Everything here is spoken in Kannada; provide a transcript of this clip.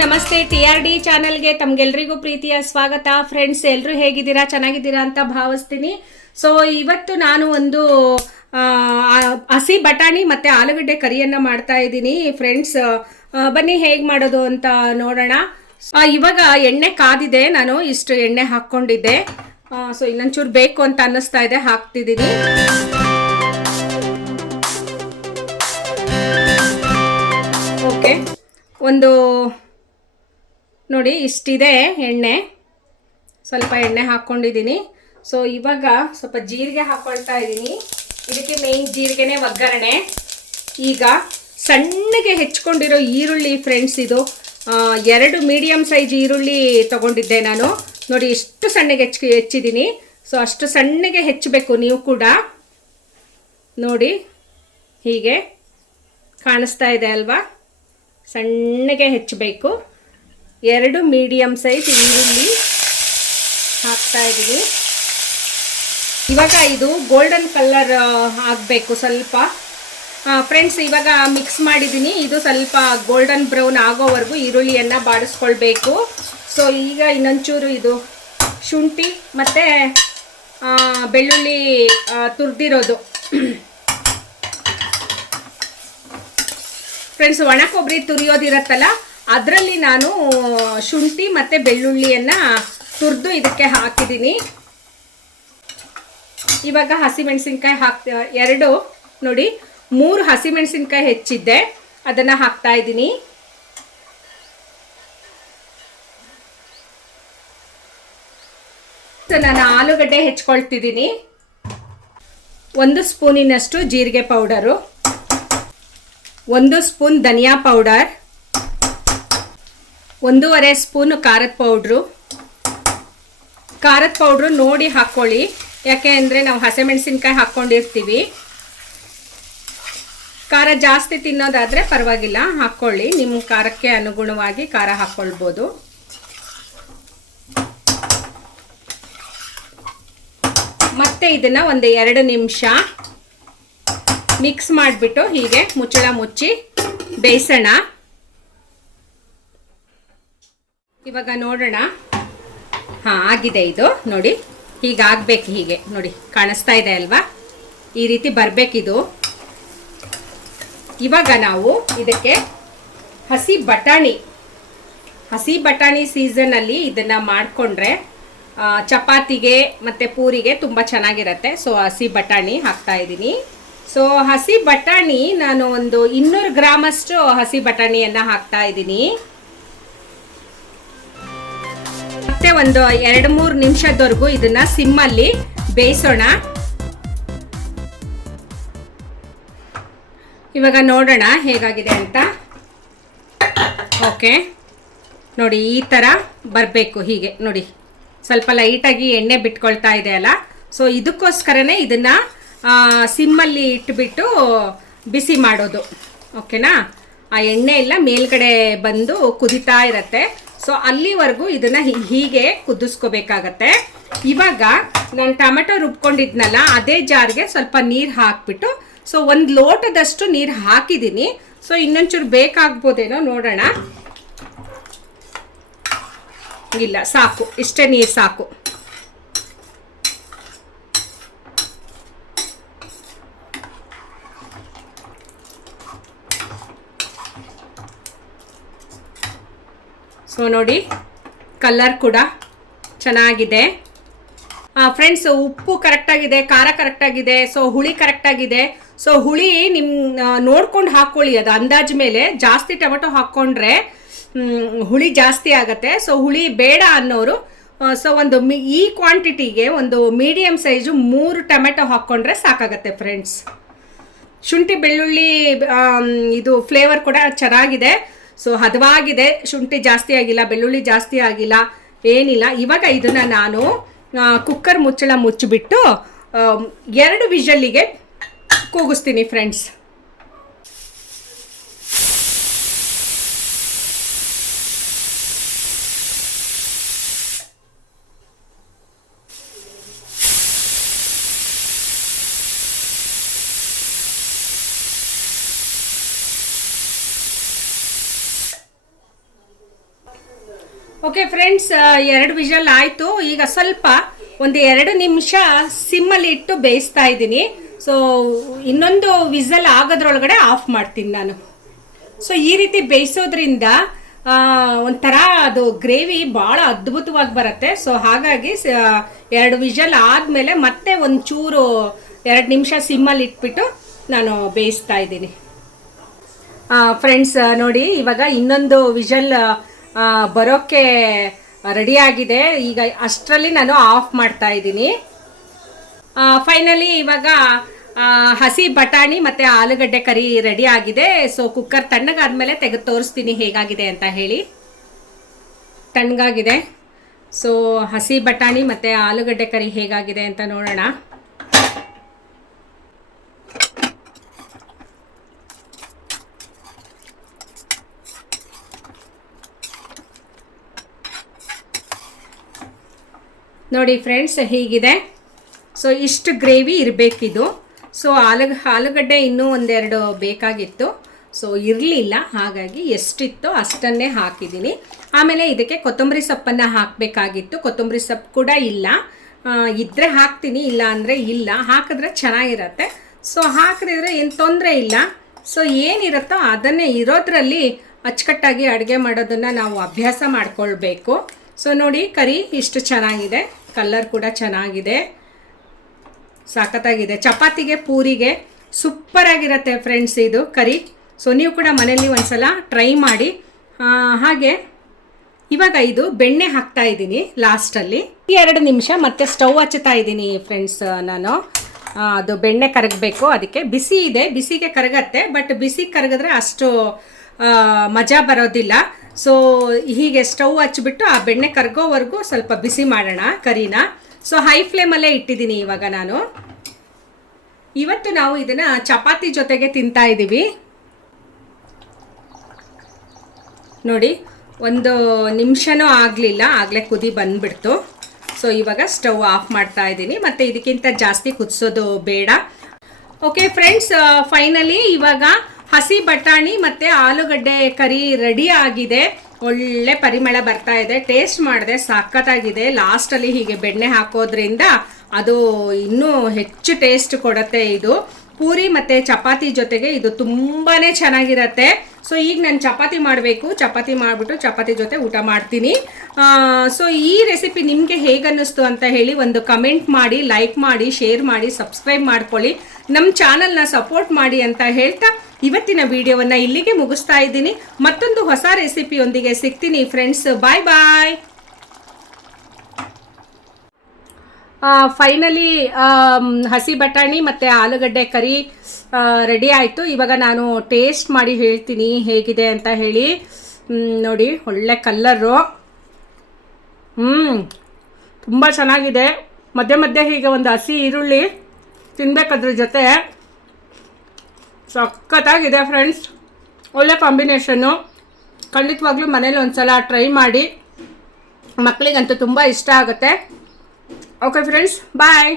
ನಮಸ್ತೆ. TRD ಚಾನಲ್ಗೆ ತಮ್ಗೆಲ್ರಿಗೂ ಪ್ರೀತಿಯ ಸ್ವಾಗತ. ಫ್ರೆಂಡ್ಸ್, ಎಲ್ಲರೂ ಹೇಗಿದ್ದೀರಾ? ಚೆನ್ನಾಗಿದ್ದೀರಾ ಅಂತ ಭಾವಿಸ್ತೀನಿ. ಸೊ ಇವತ್ತು ನಾನು ಒಂದು ಹಸಿ ಬಟಾಣಿ ಮತ್ತು ಆಲೂಗಡ್ಡೆ ಕರಿಯನ್ನು ಮಾಡ್ತಾ ಇದ್ದೀನಿ. ಫ್ರೆಂಡ್ಸ್, ಬನ್ನಿ ಹೇಗೆ ಮಾಡೋದು ಅಂತ ನೋಡೋಣ. ಇವಾಗ ಎಣ್ಣೆ ಕಾದಿದೆ, ನಾನು ಇಷ್ಟು ಎಣ್ಣೆ ಹಾಕ್ಕೊಂಡಿದ್ದೆ. ಸೊ ಇನ್ನೊಂಚೂರು ಬೇಕು ಅಂತ ಅನ್ನಿಸ್ತಾ ಇದೆ, ಹಾಕ್ತಿದ್ದೀನಿ. ಓಕೆ, ಒಂದು ನೋಡಿ ಇಷ್ಟಿದೆ ಎಣ್ಣೆ, ಸ್ವಲ್ಪ ಎಣ್ಣೆ ಹಾಕ್ಕೊಂಡಿದ್ದೀನಿ. ಸೊ ಇವಾಗ ಸ್ವಲ್ಪ ಜೀರಿಗೆ ಹಾಕ್ಕೊಳ್ತಾ ಇದ್ದೀನಿ. ಇದಕ್ಕೆ ಮೇನ್ ಜೀರಿಗೆನೇ ಒಗ್ಗರಣೆ. ಈಗ ಸಣ್ಣಗೆ ಹೆಚ್ಕೊಂಡಿರೋ ಈರುಳ್ಳಿ ಫ್ರೆಂಡ್ಸ್, ಇದು 2 ಮೀಡಿಯಮ್ ಸೈಜ್ ಈರುಳ್ಳಿ ತಗೊಂಡಿದ್ದೆ ನಾನು. ನೋಡಿ ಎಷ್ಟು ಸಣ್ಣಗೆ ಹೆಚ್ಚಿದ್ದೀನಿ. ಸೊ ಅಷ್ಟು ಸಣ್ಣಗೆ ಹೆಚ್ಚಬೇಕು ನೀವು ಕೂಡ. ನೋಡಿ ಹೀಗೆ ಕಾಣಿಸ್ತಾ ಇದೆ ಅಲ್ವಾ? ಸಣ್ಣಗೆ ಹೆಚ್ಚಬೇಕು. 2 ಮೀಡಿಯಮ್ ಸೈಜ್ ಈರುಳ್ಳಿ ಹಾಕ್ತಾ ಇದ್ದೀವಿ. ಇವಾಗ ಇದು ಗೋಲ್ಡನ್ ಕಲರ್ ಆಗಬೇಕು ಸ್ವಲ್ಪ. ಫ್ರೆಂಡ್ಸ್, ಇವಾಗ ಮಿಕ್ಸ್ ಮಾಡಿದ್ದೀನಿ. ಇದು ಸ್ವಲ್ಪ ಗೋಲ್ಡನ್ ಬ್ರೌನ್ ಆಗೋವರೆಗೂ ಈರುಳ್ಳಿಯನ್ನು ಬಾಡಿಸ್ಕೊಳ್ಬೇಕು. ಸೊ ಈಗ ಇನ್ನೊಂಚೂರು ಇದು ಶುಂಠಿ ಮತ್ತು ಬೆಳ್ಳುಳ್ಳಿ ತುರಿದಿರೋದು. ಫ್ರೆಂಡ್ಸ್, ಒಣ ಕೊಬ್ಬರಿ ತುರಿಯೋದಿರತ್ತಲ್ಲ, ಅದರಲ್ಲಿ ನಾನು ಶುಂಠಿ ಮತ್ತು ಬೆಳ್ಳುಳ್ಳಿಯನ್ನು ತುರಿದು ಇದಕ್ಕೆ ಹಾಕಿದ್ದೀನಿ. ಇವಾಗ ಹಸಿಮೆಣಸಿನ್ಕಾಯಿ ನೋಡಿ 3 ಹಸಿಮೆಣಸಿನ್ಕಾಯಿ ಹೆಚ್ಚಿದ್ದೆ, ಅದನ್ನು ಹಾಕ್ತಾ ಇದ್ದೀನಿ. ನಾನು ಆಲೂಗಡ್ಡೆ ಹೆಚ್ಕೊಳ್ತಿದ್ದೀನಿ. 1 ಸ್ಪೂನಿನಷ್ಟು ಜೀರಿಗೆ ಪೌಡರು, 1 ಸ್ಪೂನ್ ಧನಿಯಾ ಪೌಡರ್, 1.5 ಸ್ಪೂನು ಖಾರದ ಪೌಡ್ರು ನೋಡಿ ಹಾಕ್ಕೊಳ್ಳಿ. ಯಾಕೆ ಅಂದರೆ ನಾವು ಹಸಿಮೆಣಸಿನ್ಕಾಯಿ ಹಾಕ್ಕೊಂಡಿರ್ತೀವಿ. ಖಾರ ಜಾಸ್ತಿ ತಿನ್ನೋದಾದರೆ ಪರವಾಗಿಲ್ಲ, ಹಾಕ್ಕೊಳ್ಳಿ. ನಿಮ್ಮ ಖಾರಕ್ಕೆ ಅನುಗುಣವಾಗಿ ಖಾರ ಹಾಕ್ಕೊಳ್ಬೋದು. ಮತ್ತೆ ಇದನ್ನು ಒಂದು 2 ನಿಮಿಷ ಮಿಕ್ಸ್ ಮಾಡಿಬಿಟ್ಟು ಹೀಗೆ ಮುಚ್ಚಳ ಮುಚ್ಚಿ ಬೇಯಿಸೋಣ. ಇವಾಗ ನೋಡೋಣ. ಆಗಿದೆ ಇದು. ನೋಡಿ ಹೀಗಾಗಬೇಕು. ಹೀಗೆ ನೋಡಿ ಕಾಣಿಸ್ತಾ ಇದೆ ಅಲ್ವಾ? ಈ ರೀತಿ ಬರಬೇಕಿದು. ಇವಾಗ ನಾವು ಇದಕ್ಕೆ ಹಸಿ ಬಟಾಣಿ ಸೀಸನಲ್ಲಿ ಇದನ್ನು ಮಾಡಿಕೊಂಡ್ರೆ ಚಪಾತಿಗೆ ಮತ್ತು ಪೂರಿಗೆ ತುಂಬ ಚೆನ್ನಾಗಿರುತ್ತೆ. ಸೊ ಹಸಿ ಬಟಾಣಿ ಹಾಕ್ತಾ ಇದ್ದೀನಿ. ಸೊ ಹಸಿ ಬಟಾಣಿ ನಾನು ಒಂದು 200 ಗ್ರಾಮಷ್ಟು ಹಸಿ ಬಟಾಣಿಯನ್ನು ಹಾಕ್ತಾ ಇದ್ದೀನಿ. ಮತ್ತೆ ಒಂದು 2-3 ನಿಮಿಷದವರೆಗೂ ಇದನ್ನ ಸಿಮ್ಮಲ್ಲಿ ಬೇಯಿಸೋಣ. ಇವಾಗ ನೋಡೋಣ ಹೇಗಾಗಿದೆ ಅಂತ. ಓಕೆ, ನೋಡಿ ಈ ಥರ ಬರಬೇಕು. ಹೀಗೆ ನೋಡಿ ಸ್ವಲ್ಪ ಲೈಟಾಗಿ ಎಣ್ಣೆ ಬಿಟ್ಕೊಳ್ತಾ ಇದೆ ಅಲ್ಲ. ಸೊ ಇದಕ್ಕೋಸ್ಕರನೇ ಇದನ್ನು ಸಿಮ್ಮಲ್ಲಿ ಇಟ್ಬಿಟ್ಟು ಬಿಸಿ ಮಾಡೋದು. ಓಕೆನಾ? ಆ ಎಣ್ಣೆ ಎಲ್ಲ ಮೇಲ್ಗಡೆ ಬಂದು ಕುದಿತಾ ಇರತ್ತೆ. ಸೊ ಅಲ್ಲಿವರೆಗೂ ಇದನ್ನು ಹೀಗೆ ಕುದಿಸ್ಕೋಬೇಕಾಗತ್ತೆ. ಇವಾಗ ನಾನು ಟೊಮೆಟೊ ರುಬ್ಕೊಂಡಿದ್ನಲ್ಲ, ಅದೇ ಜಾರ್ಗೆ ಸ್ವಲ್ಪ ನೀರು ಹಾಕ್ಬಿಟ್ಟು, ಸೊ 1 ಲೋಟದಷ್ಟು ನೀರು ಹಾಕಿದ್ದೀನಿ. ಸೊ ಇನ್ನೊಂಚೂರು ಬೇಕಾಗ್ಬೋದೇನೋ ನೋಡೋಣ. ಇಲ್ಲ, ಸಾಕು, ಇಷ್ಟೇ ನೀರು ಸಾಕು. ಸೊ ನೋಡಿ ಕಲರ್ ಕೂಡ ಚೆನ್ನಾಗಿದೆ. ಫ್ರೆಂಡ್ಸ್, ಉಪ್ಪು ಕರೆಕ್ಟಾಗಿದೆ, ಖಾರ ಕರೆಕ್ಟಾಗಿದೆ, ಸೊ ಹುಳಿ ಕರೆಕ್ಟಾಗಿದೆ. ಸೊ ಹುಳಿ ನಿಮ್ಮ ನೋಡ್ಕೊಂಡು ಹಾಕ್ಕೊಳ್ಳಿ. ಅದು ಅಂದಾಜು ಮೇಲೆ. ಜಾಸ್ತಿ ಟೊಮೆಟೊ ಹಾಕ್ಕೊಂಡ್ರೆ ಹುಳಿ ಜಾಸ್ತಿ ಆಗುತ್ತೆ. ಸೊ ಹುಳಿ ಬೇಡ ಅನ್ನೋರು ಸೊ ಈ ಕ್ವಾಂಟಿಟಿಗೆ ಒಂದು ಮೀಡಿಯಮ್ ಸೈಜು 3 ಟೊಮೆಟೊ ಹಾಕ್ಕೊಂಡ್ರೆ ಸಾಕಾಗತ್ತೆ ಫ್ರೆಂಡ್ಸ್. ಶುಂಠಿ ಬೆಳ್ಳುಳ್ಳಿ ಇದು ಫ್ಲೇವರ್ ಕೂಡ ಚೆನ್ನಾಗಿದೆ. ಸೊ ಹದವಾಗಿದೆ. ಶುಂಠಿ ಜಾಸ್ತಿ ಆಗಿಲ್ಲ, ಬೆಳ್ಳುಳ್ಳಿ ಜಾಸ್ತಿ ಆಗಿಲ್ಲ, ಏನಿಲ್ಲ. ಇವಾಗ ಇದನ್ನು ನಾನು ಕುಕ್ಕರ್ ಮುಚ್ಚಳ ಮುಚ್ಚಿಬಿಟ್ಟು 2 ವಿಷಲ್ಲಿಗೆ ಕೂಗಿಸ್ತೀನಿ ಫ್ರೆಂಡ್ಸ್. ಓಕೆ ಫ್ರೆಂಡ್ಸ್, 2 ವಿಷಲ್ ಆಯಿತು. ಈಗ ಸ್ವಲ್ಪ ಒಂದು 2 ನಿಮಿಷ ಸಿಮ್ಮಲ್ಲಿ ಇಟ್ಟು ಬೇಯಿಸ್ತಾ ಇದ್ದೀನಿ. ಸೊ ಇನ್ನೊಂದು ವಿಸಲ್ ಆಗೋದ್ರೊಳಗಡೆ ಆಫ್ ಮಾಡ್ತೀನಿ ನಾನು. ಸೊ ಈ ರೀತಿ ಬೇಯಿಸೋದ್ರಿಂದ ಒಂಥರ ಅದು ಗ್ರೇವಿ ಭಾಳ ಅದ್ಭುತವಾಗಿ ಬರುತ್ತೆ. ಸೊ ಹಾಗಾಗಿ 2 ವಿಷಲ್ ಆದಮೇಲೆ ಮತ್ತೆ ಒಂಚೂರು 2 ನಿಮಿಷ ಸಿಮ್ಮಲ್ಲಿ ಇಟ್ಬಿಟ್ಟು ನಾನು ಬೇಯಿಸ್ತಾ ಇದ್ದೀನಿ. ಫ್ರೆಂಡ್ಸ್ ನೋಡಿ, ಇವಾಗ ಇನ್ನೊಂದು ವಿಷಲ್ ಬರೋಕ್ಕೆ ರೆಡಿಯಾಗಿದೆ. ಈಗ ಅಷ್ಟರಲ್ಲಿ ನಾನು ಆಫ್ ಮಾಡ್ತಾ ಇದ್ದೀನಿ. ಫೈನಲಿ ಇವಾಗ ಹಸಿ ಬಟಾಣಿ ಮತ್ತು ಆಲೂಗಡ್ಡೆ ಕರಿ ರೆಡಿ ಆಗಿದೆ. ಸೊ ಕುಕ್ಕರ್ ತಣ್ಣಗಾದ್ಮೇಲೆ ತೆಗೆದು ತೋರಿಸ್ತೀನಿ ಹೇಗಾಗಿದೆ ಅಂತ ಹೇಳಿ. ತಣ್ಣಗಾಗಿದೆ. ಸೊ ಹಸಿ ಬಟಾಣಿ ಮತ್ತು ಆಲೂಗಡ್ಡೆ ಕರಿ ಹೇಗಾಗಿದೆ ಅಂತ ನೋಡೋಣ. ನೋಡಿ ಫ್ರೆಂಡ್ಸ್, ಹೀಗಿದೆ. ಸೊ ಇಷ್ಟು ಗ್ರೇವಿ ಇರಬೇಕಿದು. ಸೊ ಆಲೂಗಡ್ಡೆ ಇನ್ನೂ 1-2 ಬೇಕಾಗಿತ್ತು. ಸೊ ಇರಲಿಲ್ಲ, ಹಾಗಾಗಿ ಎಷ್ಟಿತ್ತೋ ಅಷ್ಟನ್ನೇ ಹಾಕಿದ್ದೀನಿ. ಆಮೇಲೆ ಇದಕ್ಕೆ ಕೊತ್ತಂಬರಿ ಸೊಪ್ಪನ್ನು ಹಾಕಬೇಕಾಗಿತ್ತು. ಕೊತ್ತಂಬರಿ ಸೊಪ್ಪು ಕೂಡ ಇಲ್ಲ. ಇದ್ದರೆ ಹಾಕ್ತೀನಿ, ಇಲ್ಲ ಅಂದರೆ ಇಲ್ಲ. ಹಾಕಿದ್ರೆ ಚೆನ್ನಾಗಿರತ್ತೆ. ಸೊ ಹಾಕಿದ್ರೆ ಏನು ತೊಂದರೆ ಇಲ್ಲ. ಸೊ ಏನಿರುತ್ತೋ ಅದನ್ನೇ ಇರೋದ್ರಲ್ಲಿ ಅಚ್ಚುಕಟ್ಟಾಗಿ ಅಡುಗೆ ಮಾಡೋದನ್ನು ನಾವು ಅಭ್ಯಾಸ ಮಾಡ್ಕೊಳ್ಬೇಕು. ಸೊ ನೋಡಿ, ಕರಿ ಇಷ್ಟು ಚೆನ್ನಾಗಿದೆ, ಕಲರ್ ಕೂಡ ಚೆನ್ನಾಗಿದೆ, ಸಾಕತ್ತಾಗಿದೆ. ಚಪಾತಿಗೆ ಪೂರಿಗೆ ಸೂಪರಾಗಿರುತ್ತೆ ಫ್ರೆಂಡ್ಸ್ ಇದು ಕರಿ. ಸೊ ನೀವು ಕೂಡ ಮನೆಯಲ್ಲಿ ಒಂದ್ಸಲ ಟ್ರೈ ಮಾಡಿ. ಹಾಗೆ ಇವಾಗ ಇದು ಬೆಣ್ಣೆ ಹಾಕ್ತಾ ಇದ್ದೀನಿ ಲಾಸ್ಟಲ್ಲಿ. 2 ನಿಮಿಷ ಮತ್ತೆ ಸ್ಟವ್ ಹಚ್ಚುತ್ತಾ ಇದ್ದೀನಿ ಫ್ರೆಂಡ್ಸ್ ನಾನು. ಅದು ಬೆಣ್ಣೆ ಕರಗಬೇಕು, ಅದಕ್ಕೆ ಬಿಸಿ ಇದೆ, ಬಿಸಿಗೆ ಕರಗತ್ತೆ. ಬಟ್ ಬಿಸಿ ಕರಗಿದ್ರೆ ಅಷ್ಟು ಮಜಾ ಬರೋದಿಲ್ಲ. ಸೊ ಹೀಗೆ ಸ್ಟವ್ ಹಚ್ಚಿಬಿಟ್ಟು ಆ ಬೆಣ್ಣೆ ಕರಗೋವರೆಗೂ ಸ್ವಲ್ಪ ಬಿಸಿ ಮಾಡೋಣ ಕರಿನ. ಸೊ ಹೈ ಫ್ಲೇಮಲ್ಲೇ ಇಟ್ಟಿದ್ದೀನಿ ಇವಾಗ ನಾನು. ಇವತ್ತು ನಾವು ಇದನ್ನು ಚಪಾತಿ ಜೊತೆಗೆ ತಿಂತಾ ಇದ್ದೀವಿ. ನೋಡಿ, 1 ನಿಮಿಷನೂ ಆಗಲಿಲ್ಲ, ಆಗಲೇ ಕುದಿ ಬಂದುಬಿಡ್ತು. ಸೊ ಇವಾಗ ಸ್ಟವ್ ಆಫ್ ಮಾಡ್ತಾ ಇದ್ದೀನಿ. ಮತ್ತು ಇದಕ್ಕಿಂತ ಜಾಸ್ತಿ ಕುದಿಸೋದು ಬೇಡ. ಓಕೆ ಫ್ರೆಂಡ್ಸ್, ಫೈನಲಿ ಇವಾಗ ಹಸಿ ಬಟಾಣಿ ಮತ್ತು ಆಲೂಗಡ್ಡೆ ಕರಿ ರೆಡಿ ಆಗಿದೆ. ಒಳ್ಳೆ ಪರಿಮಳ ಬರ್ತಾ ಇದೆ. ಟೇಸ್ಟ್ ಮಾಡಿದೆ, ಸಖತ್ತಾಗಿದೆ. ಲಾಸ್ಟಲ್ಲಿ ಹೀಗೆ ಬೆಣ್ಣೆ ಹಾಕೋದ್ರಿಂದ ಅದು ಇನ್ನೂ ಹೆಚ್ಚು ಟೇಸ್ಟ್ ಕೊಡುತ್ತೆ. ಇದು ಪೂರಿ ಮತ್ತು ಚಪಾತಿ ಜೊತೆಗೆ ಇದು ತುಂಬಾ ಚೆನ್ನಾಗಿರುತ್ತೆ. ಸೊ ಈಗ ನಾನು ಚಪಾತಿ ಮಾಡಬೇಕು. ಚಪಾತಿ ಮಾಡಿಬಿಟ್ಟು ಚಪಾತಿ ಜೊತೆ ಊಟ ಮಾಡ್ತೀನಿ. ಸೊ ಈ ರೆಸಿಪಿ ನಿಮಗೆ ಹೇಗನ್ನಿಸ್ತು ಅಂತ ಹೇಳಿ ಒಂದು ಕಮೆಂಟ್ ಮಾಡಿ, ಲೈಕ್ ಮಾಡಿ, ಶೇರ್ ಮಾಡಿ, ಸಬ್ಸ್ಕ್ರೈಬ್ ಮಾಡ್ಕೊಳ್ಳಿ. ನಮ್ಮ ಚಾನಲ್ನ ಸಪೋರ್ಟ್ ಮಾಡಿ ಅಂತ ಹೇಳ್ತಾ ಇವತ್ತಿನ ವಿಡಿಯೋವನ್ನು ಇಲ್ಲಿಗೆ ಮುಗಿಸ್ತಾ ಇದ್ದೀನಿ. ಮತ್ತೊಂದು ಹೊಸ ರೆಸಿಪಿಯೊಂದಿಗೆ ಸಿಗ್ತೀನಿ ಫ್ರೆಂಡ್ಸ್. ಬಾಯ್ ಬಾಯ್. ಫೈನಲಿ ಹಸಿ ಬಟಾಣಿ ಮತ್ತು ಆಲೂಗಡ್ಡೆ ಕರಿ ರೆಡಿ ಆಯಿತು. ಇವಾಗ ನಾನು ಟೇಸ್ಟ್ ಮಾಡಿ ಹೇಳ್ತೀನಿ ಹೇಗಿದೆ ಅಂತ ಹೇಳಿ. ನೋಡಿ, ಒಳ್ಳೆ ಕಲ್ಲರು, ತುಂಬ ಚೆನ್ನಾಗಿದೆ. ಮಧ್ಯೆ ಮಧ್ಯೆ ಹೀಗೆ ಒಂದು ಹಸಿ ಈರುಳ್ಳಿ ತಿನ್ನಬೇಕಾದ್ರ ಜೊತೆ ಸಖತ್ತಾಗಿದೆ ಫ್ರೆಂಡ್ಸ್. ಒಳ್ಳೆ ಕಾಂಬಿನೇಷನ್ನು. ಖಂಡಿತವಾಗ್ಲೂ ಮನೇಲಿ ಒಂದು ಸಲ ಟ್ರೈ ಮಾಡಿ. ಮಕ್ಕಳಿಗಂತೂ ತುಂಬ ಇಷ್ಟ ಆಗುತ್ತೆ. ಓಕೆ ಫ್ರೆಂಡ್ಸ್, ಬಾಯ್.